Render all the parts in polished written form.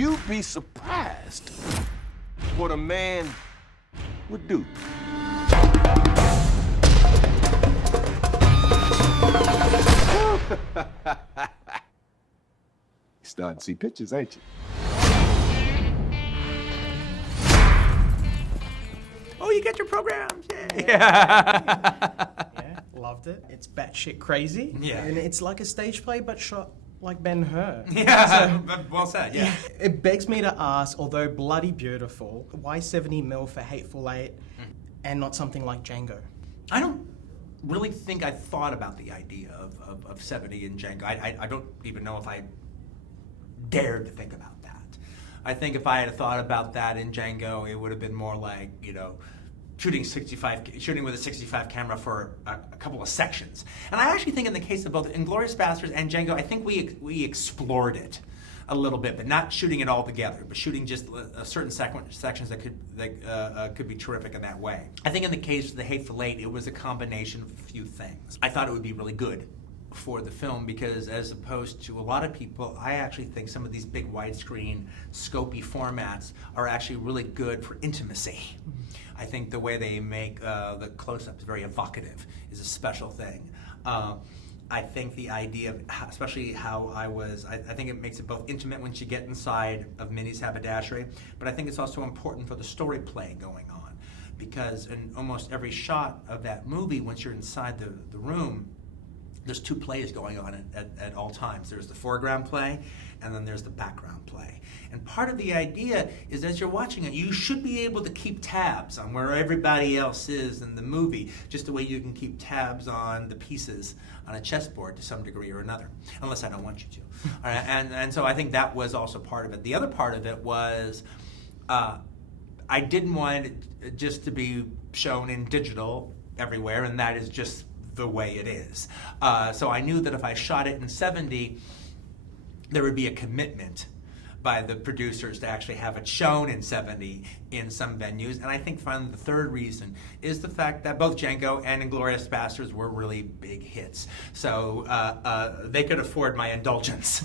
you'd be surprised what a man would do. You're starting to see pictures, ain't you? Oh, you get your programs. Yeah, loved it. It's batshit crazy. Yeah. And it's like a stage play, but shot like Ben-Hur. Yeah, well said, yeah. It begs me to ask, although bloody beautiful, why 70 mil for Hateful Eight and not something like Django? I don't really think I thought about the idea of 70 in Django. I don't even know if I dared to think about that. I think if I had thought about that in Django, it would have been more like, you know, shooting with a 65 camera for a couple of sections. And I actually think in the case of both Inglourious Basterds and Django, I think we explored it a little bit, but not shooting it all together, but shooting just certain sections that could be terrific in that way. I think in the case of The Hateful Eight, it was a combination of a few things. I thought it would be really good for the film because as opposed to a lot of people, I actually think some of these big widescreen, scopy formats are actually really good for intimacy. I think the way they make the close-ups very evocative is a special thing. I think the idea of, especially how I think it makes it both intimate once you get inside of Minnie's haberdashery, but I think it's also important for the story play going on because in almost every shot of that movie, once you're inside the room, there's two plays going on at all times. There's the foreground play, and then there's the background play. And part of the idea is as you're watching it, you should be able to keep tabs on where everybody else is in the movie, just the way you can keep tabs on the pieces on a chessboard to some degree or another, unless I don't want you to. All right, and so I think that was also part of it. The other part of it was I didn't want it just to be shown in digital everywhere, and that is just the way it is. So I knew that if I shot it in 70, there would be a commitment by the producers to actually have it shown in 70 in some venues. And I think finally the third reason is the fact that both Django and Inglourious Basterds were really big hits. So they could afford my indulgence.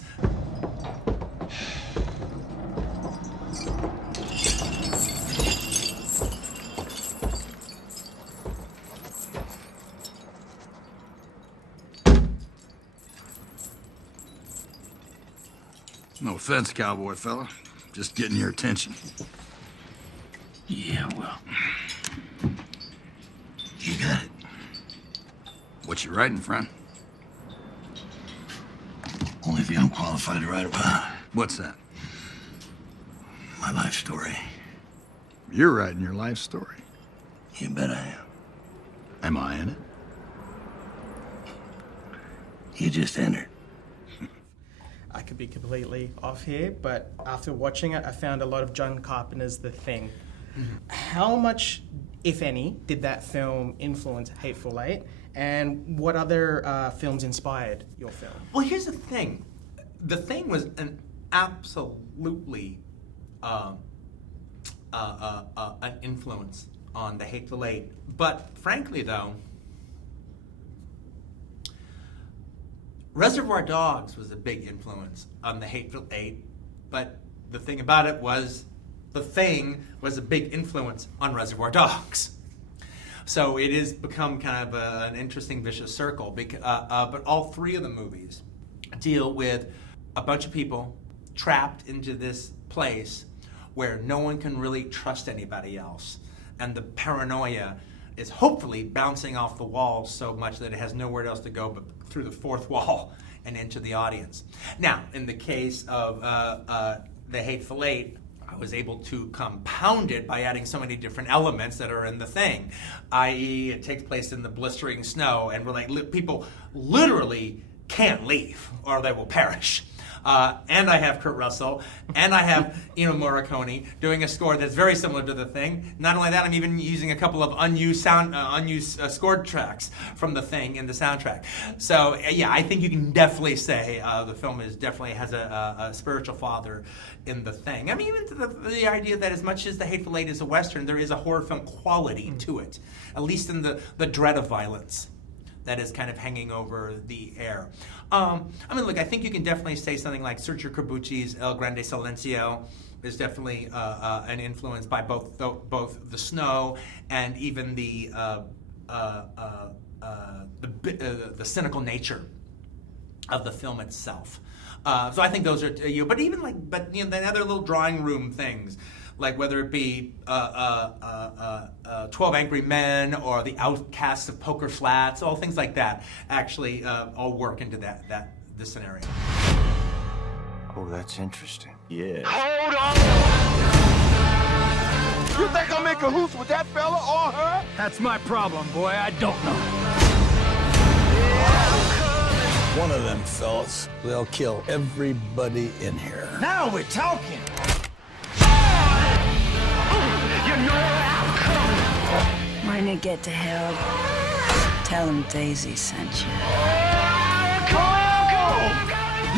No offense, cowboy fella. Just getting your attention. Yeah, well, you got it. What you writing, friend? Only thing I'm qualified to write about. What's that? My life story. You're writing your life story. You bet I am. Am I in it? You just entered. I could be completely off here, but after watching it, I found a lot of John Carpenter's The Thing. How much, if any, did that film influence Hateful Eight, and what other films inspired your film? Well, here's the thing. The Thing was an absolutely an influence on The Hateful Eight. But frankly, though, Reservoir Dogs was a big influence on The Hateful Eight, but the thing about it was The Thing was a big influence on Reservoir Dogs. So it has become kind of an interesting vicious circle. But all three of the movies deal with a bunch of people trapped into this place where no one can really trust anybody else. And the paranoia is hopefully bouncing off the walls so much that it has nowhere else to go but through the fourth wall and into the audience. Now, in the case of The Hateful Eight, I was able to compound it by adding so many different elements that are in The Thing, i.e. it takes place in the blistering snow and people literally can't leave or they will perish. And I have Kurt Russell, and I have Ennio Morricone doing a score that's very similar to The Thing. Not only that, I'm even using a couple of unused scored tracks from The Thing in the soundtrack. So yeah, I think you can definitely say the film definitely has a spiritual father in The Thing. I mean, even to the idea that as much as The Hateful Eight is a Western, there is a horror film quality to it, at least in the dread of violence that is kind of hanging over the air. I mean, look, I think you can definitely say something like Sergio Corbucci's El Grande Silencio is definitely an influence by both the snow and even the cynical nature of the film itself. So I think those are but even like the other little drawing room things, like whether it be 12 Angry Men or The Outcasts of Poker Flats, all things like that actually all work into this scenario. Oh, that's interesting. Yeah. Hold on! You think I'm in cahoots with that fella or her? That's my problem, boy. I don't know. One of them fellas, they'll kill everybody in here. Now we're talking. When you get to hell, tell him Daisy sent you.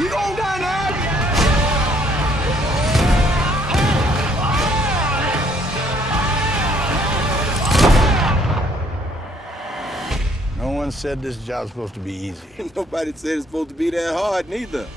You gon' die now? No one said this job's supposed to be easy. Nobody said it's supposed to be that hard, neither.